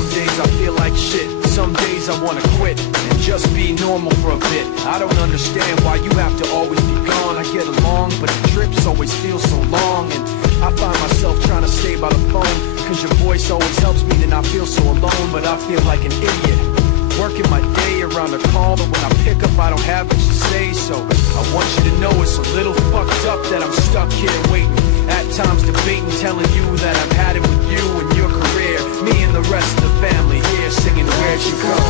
Some days I feel like shit, some days I wanna quit and just be normal for a bit. I don't understand why you have to always be gone. I get along, but the trips always feel so long. And I find myself trying to stay by the phone, cause your voice always helps me to not feel so alone. But I feel like an idiot, working my day around a call that when I pick up I don't have much to say. So I want you to know it's a little fucked up that I'm stuck here waiting, at times debating, telling you that I've had it with you and your career. Me and the rest of the family here singing Where'd You Go.